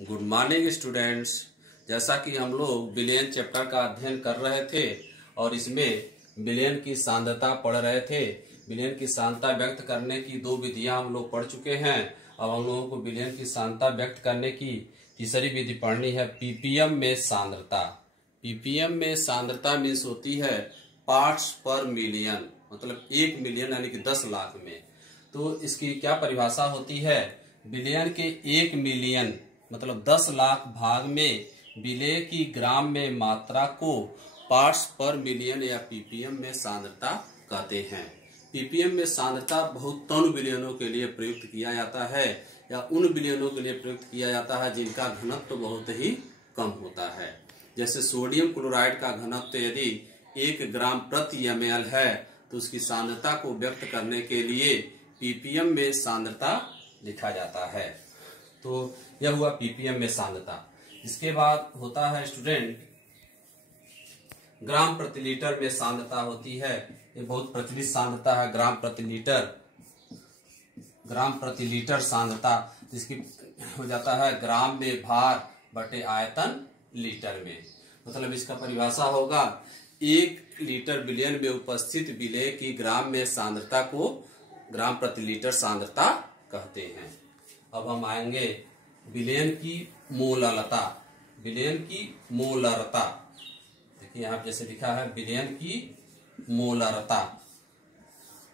Good morning students. जैसा कि हम लोग बिलियन चैप्टर का अध्ययन कर रहे थे और इसमें बिलियन की सांद्रता पढ़ रहे थे। बिलियन की सांद्रता व्यक्त करने की दो विधियां हम लोग पढ़ चुके हैं। अब हम लोगों को बिलियन की सांद्रता व्यक्त करने की तीसरी विधि पढ़नी है, पीपीएम में सांद्रता। पीपीएम में सांद्रता मीन्स होती है पार्ट्स पर मिलियन, मतलब 1 मिलियन यानी कि 10 लाख में। तो इसकी क्या परिभाषा होती है? बिलियन के 1 मिलियन मतलब 10 लाख भाग में विलेय की ग्राम में मात्रा को पार्ट्स पर मिलियन या पीपीएम में सांद्रता कहते हैं। पीपीएम में सांद्रता बहुत तनु विलयनों के लिए प्रयुक्त किया जाता है या उन विलयनों के लिए प्रयुक्त किया जाता है जिनका घनत्व तो बहुत ही कम होता है। जैसे सोडियम क्लोराइड का घनत्व यदि 1 ग्राम प्रति ml है तो उसकी सांद्रता को व्यक्त करने के लिए पीपीएम में सांद्रता लिखा जाता है। तो यह हुआ पीपीएम में सांद्रता। इसके बाद होता है स्टूडेंट ग्राम प्रति लीटर में सांद्रता होती है। ये बहुत प्रचलित सांद्रता है, ग्राम प्रति लीटर सांद्रता, जिसकी हो जाता है ग्राम में भार बटे आयतन लीटर में। मतलब इसका परिभाषा होगा 1 लीटर विलयन में उपस्थित विलेय की ग्राम में सांद्रता को ग्राम प्रति लीटर सांद्रता कहते हैं। अब हम आएंगे विलयन की मोलरता। विलयन की मोलरता देखिए यहाँ जैसे लिखा है विलयन की मोलरता।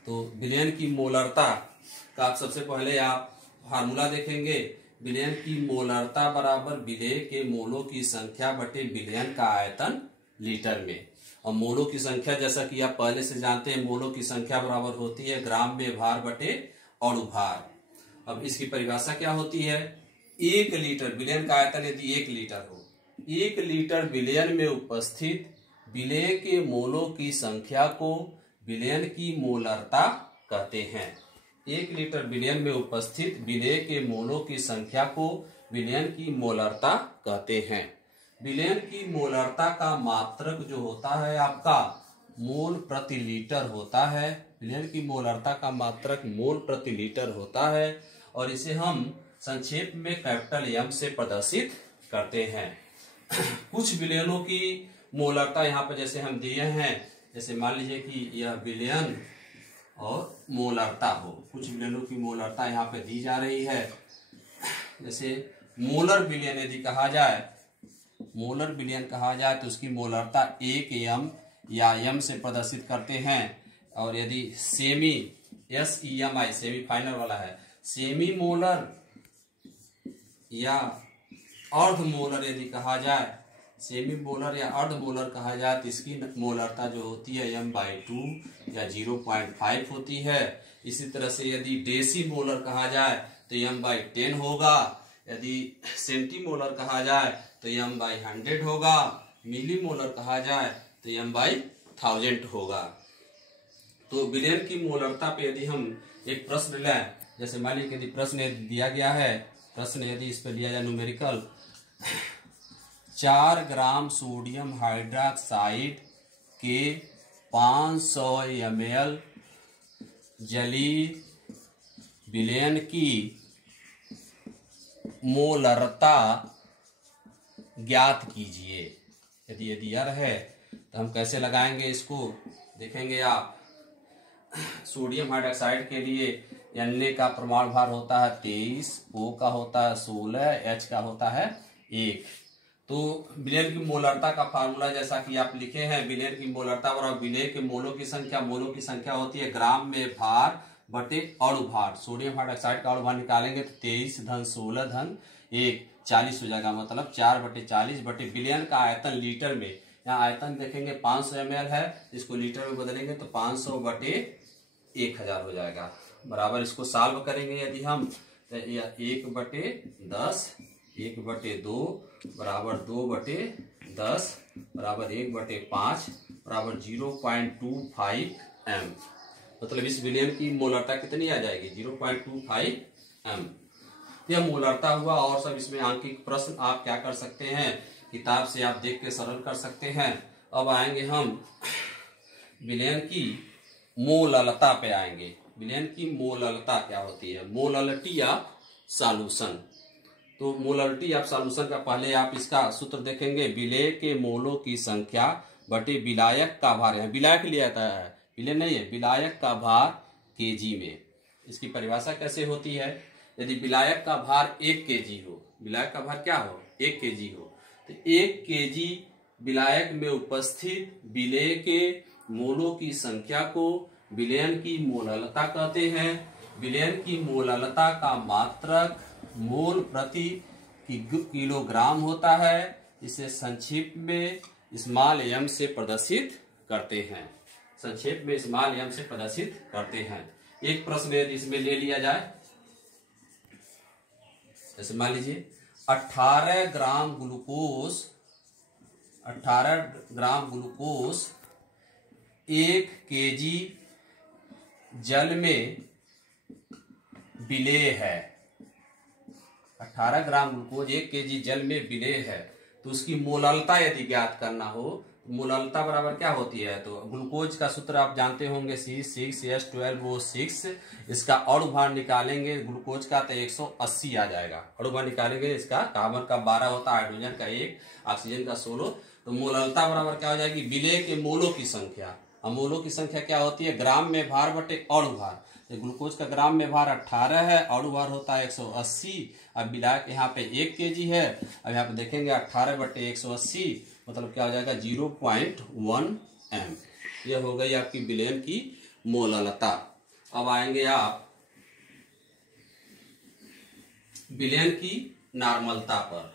तो विलयन की मोलरता का आप सबसे पहले आप फार्मूला देखेंगे। विलयन की मोलरता बराबर विलेय के मोलों की संख्या बटे विलयन का आयतन लीटर में। और मोलों की संख्या जैसा कि आप पहले से जानते हैं, मोलों की संख्या बराबर होती है ग्राम में भार बटे अणु भार। अब इसकी परिभाषा क्या होती है? 1 लीटर विलयन का आयतन यदि 1 लीटर हो, 1 लीटर विलयन में उपस्थित विलेय के मोलों की संख्या को विलयन की मोलरता कहते हैं। 1 लीटर विलयन में उपस्थित विलेय के मोलों की संख्या को विलयन की मोलरता कहते हैं। विलयन की मोलरता का मात्रक जो होता है आपका मोल प्रति लीटर होता है। विलयन की मोलरता का मात्रक मोल प्रति लीटर होता है और इसे हम संक्षेप में कैपिटल एम से प्रदर्शित करते हैं। कुछ विलयनों की मोलरता यहाँ पर जैसे हम दिए हैं, जैसे मान लीजिए कि यह विलयन और मोलरता हो, कुछ विलयनों की मोलरता यहाँ पे दी जा रही है। जैसे मोलर विलयन यदि कहा जाए, मोलर विलयन कहा जाए तो उसकी मोलरता 1 m या m से प्रदर्शित करते हैं। और यदि सेमी SEMI सेमी फाइनल वाला है, सेमी मोलर या अर्ध मोलर यदि कहा जाए, सेमी मोलर या अर्ध मोलर कहा जाए तो इसकी मोलरता जो होती है m/2 या 0.5 होती है। इसी तरह से यदि डेसी मोलर कहा जाए तो m/10 होगा। यदि सेंटी मोलर कहा जाए तो m/100 होगा। मिली मोलर कहा जाए तो m/1000 होगा। तो विलयन की मोलरता पे यदि हम एक प्रश्न लें, जैसे मान लीजिए यदि प्रश्न दिया गया है, प्रश्न यदि इस पर लिया जाए न्यूमेरिकल, 4 ग्राम सोडियम हाइड्रोक्साइड के 500 ml जलीय विलयन की मोलरता ज्ञात कीजिए। यदि यह है तो हम कैसे लगाएंगे इसको देखेंगे आप। सोडियम हाइड्रोक्साइड के लिए Na का प्रमाण भार होता है 23, O का होता है 16, H का होता है 1। तो विलयन की मोलरता का फार्मूला जैसा कि आप लिखे हैं, विलयन की मोलरता बराबर विलेय के मोलों की संख्या, मोलों की संख्या होती है ग्राम में भार बटे अणु भार। सोडियम हाइड्रोक्साइड का अणु भार निकालेंगे तो 23 धन 16 धन 1 40 हो जाएगा। मतलब 4/40 बटे विलयन का आयतन लीटर में। यहाँ आयतन देखेंगे 500 ml है, इसको लीटर में बदलेंगे तो 500 बटे 1000 हो जाएगा। बराबर इसको सॉल्व करेंगे यदि हम तो 1/10 1/2 बराबर 2/10 बराबर 1/5 बराबर 0.25 m। मतलब इस विलयन की मोलरता कितनी आ जाएगी? 0.25 m। यह मोलरता हुआ। और सब इसमें आंकिक प्रश्न आप क्या कर सकते हैं, किताब से आप देख के सरल कर सकते हैं। अब आएंगे हम विलयन की मोललता पे आएंगे। विलयन की मोललता क्या होती है? Molality of solution. तो मोलरिटी ऑफ सॉल्यूशन का पहले आप इसका सूत्र देखेंगे, विलेय के मोलों की संख्या बटे विलायक का भार। यहाँ विलायक लिया जाता है, विलेय नहीं है, विलायक का भार केजी में। इसकी परिभाषा कैसे होती है? यदि विलायक का भार 1 केजी हो, विलायक का भार क्या हो? 1 केजी हो, तो 1 केजी विलायक में उपस्थित विलेय के मोलों की संख्या को विलयन की मोललता कहते हैं। विलयन की मोललता का मात्रक मोल प्रति किलोग्राम होता है। इसे संक्षिप्त में स्मॉल एम से प्रदर्शित करते हैं। संक्षेप में स्मॉल एम से प्रदर्शित करते हैं। एक प्रश्न यदि इसमें ले लिया जाए, जैसे मान लीजिए 18 ग्राम ग्लूकोज 1 केजी जल में विलेय है। 18 ग्राम ग्लूकोज 1 केजी जल में विलेय है, तो उसकी मोललता यदि ज्ञात करना हो, मोललता बराबर क्या होती है? तो ग्लूकोज का सूत्र आप जानते होंगे, C6H12O6। इसका अणु भार निकालेंगे ग्लूकोज का तो 180 आ जाएगा। अणु भार निकालेंगे इसका, कार्बन का 12 होता है, हाइड्रोजन का 1, ऑक्सीजन का 16। तो मोललता बराबर क्या हो जाएगी? विलेय के मोलों की संख्या। अब मोलों की संख्या क्या होती है? ग्राम में भार बटे अणु भार। ग्लूकोज का ग्राम में भार 18 है, अणु भार होता है 180। अब विलायक यहाँ पे 1 केजी है। अब यहाँ पे देखेंगे 18 बटे 180 मतलब क्या हो जाएगा? 0.1 m। यह हो गई आपकी विलयन की मोललता। अब आएंगे आप विलयन की नार्मलता पर।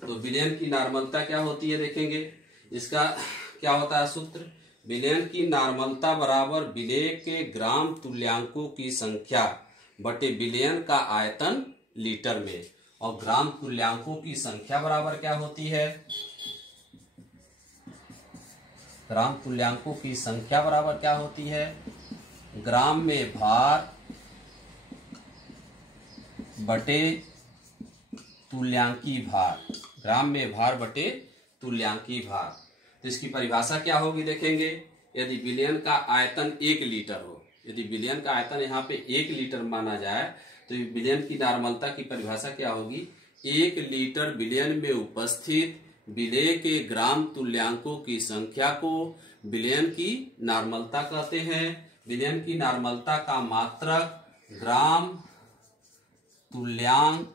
तो विलयन की नार्मलता क्या होती है देखेंगे। इसका क्या होता है सूत्र? विलयन की नार्मलता बराबर विलेय के ग्राम तुल्यांकों की संख्या बटे विलयन का आयतन लीटर में। और ग्राम तुल्यांकों की संख्या बराबर क्या होती है? ग्राम तुल्यांकों की संख्या बराबर क्या होती है? ग्राम में भार बटे तुल्यांकी भार। ग्राम में भार बटे तुल्यांकी भार। तो इसकी परिभाषा क्या होगी देखेंगे। यदि विलयन का आयतन 1 लीटर हो, यदि विलयन का आयतन यहाँ पे 1 लीटर माना जाए, तो विलयन की नार्मलता की परिभाषा क्या होगी? 1 लीटर विलयन में उपस्थित विलेय के ग्राम तुल्यांकों की संख्या को विलयन की नार्मलता कहते हैं। विलयन की नार्मलता का मात्रक ग्राम तुल्यांक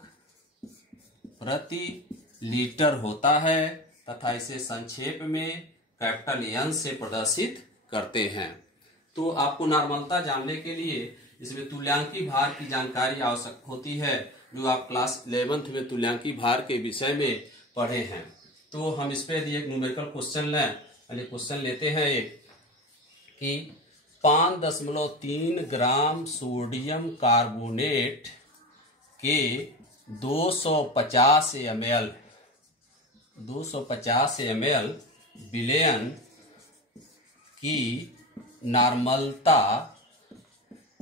प्रति लीटर होता है तथा इसे संक्षेप में कैपिटल N से प्रदर्शित करते हैं। तो आपको नार्मलता जानने के लिए इसमें तुल्यांकी भार की जानकारी आवश्यक होती है, जो आप क्लास 11th में तुल्यांकी भार के विषय में पढ़े हैं। तो हम इस पे यदि एक न्यूमेरिकल क्वेश्चन लें, पहले क्वेश्चन लेते हैं एक कि 5.3 ग्राम सोडियम कार्बोनेट के 250 ml विलयन की नार्मलता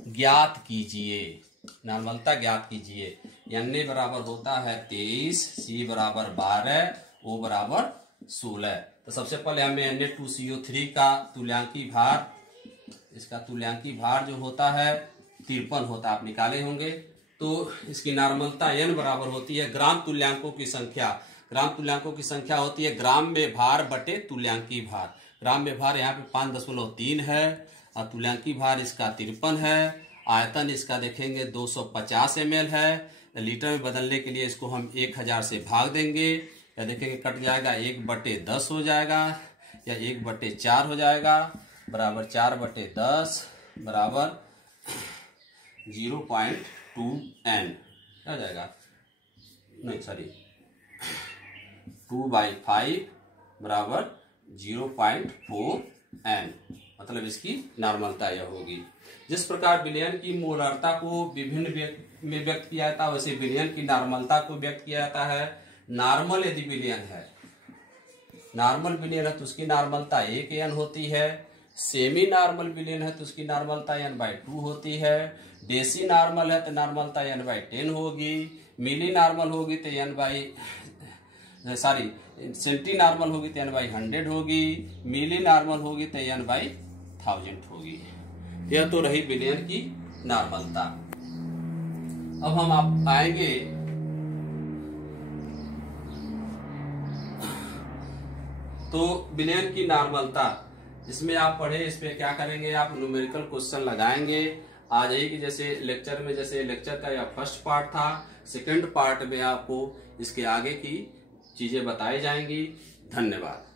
ज्ञात कीजिए। नार्मलता ज्ञात कीजिए। Na बराबर होता है 23, C बराबर 12, O बराबर 16। तो सबसे पहले हमें Na2CO3 का तुल्यांकी भार, इसका तुल्यांकी भार जो होता है 53 होता है, आप निकाले होंगे। तो इसकी नार्मलता N बराबर होती है ग्राम तुल्यांकों की संख्या। ग्राम तुल्यांकों की संख्या होती है ग्राम में भार बटे तुल्यांकी भार। ग्राम में भार यहाँ पे 5.3 है और तुल्यांकी भार इसका 53 है। आयतन इसका देखेंगे 250 ml है। लीटर में बदलने के लिए इसको हम 1000 से भाग देंगे, या देखेंगे कट जाएगा 1/10 हो जाएगा या 1/4 हो जाएगा, बराबर 4/10 बराबर 0.2n क्या जाएगा, नहीं सॉरी 2/5 बराबर 0.4n, मतलब इसकी नार्मलता यह होगी। जिस प्रकार विलयन की मोलरता को विभिन्न में व्यक्त किया जाता है, वैसे विलयन की नार्मलता को व्यक्त किया जाता है। नॉर्मल यदि विलयन है, नॉर्मल विलयन है तो उसकी नार्मलता 1n होती है। सेमी नॉर्मल विलयन है तो उसकी नार्मलता n/2 होती है। डेसी नॉर्मल है तो नार्मलता n/10 होगी। मिली नॉर्मल होगी तो सेंटी नॉर्मल होगी तो n/100 होगी। मिली नॉर्मल होगी तो n/1000 होगी। यह तो रही विलयन की नार्मलता। अब हम आप आएंगे तो विलयन की नॉर्मलता इसमें आप पढ़े, इस पे क्या करेंगे आप न्यूमेरिकल क्वेश्चन लगाएंगे। आ जाएगी जैसे लेक्चर में, जैसे लेक्चर का यह फर्स्ट पार्ट था, सेकंड पार्ट में आपको इसके आगे की चीजें बताई जाएंगी। धन्यवाद।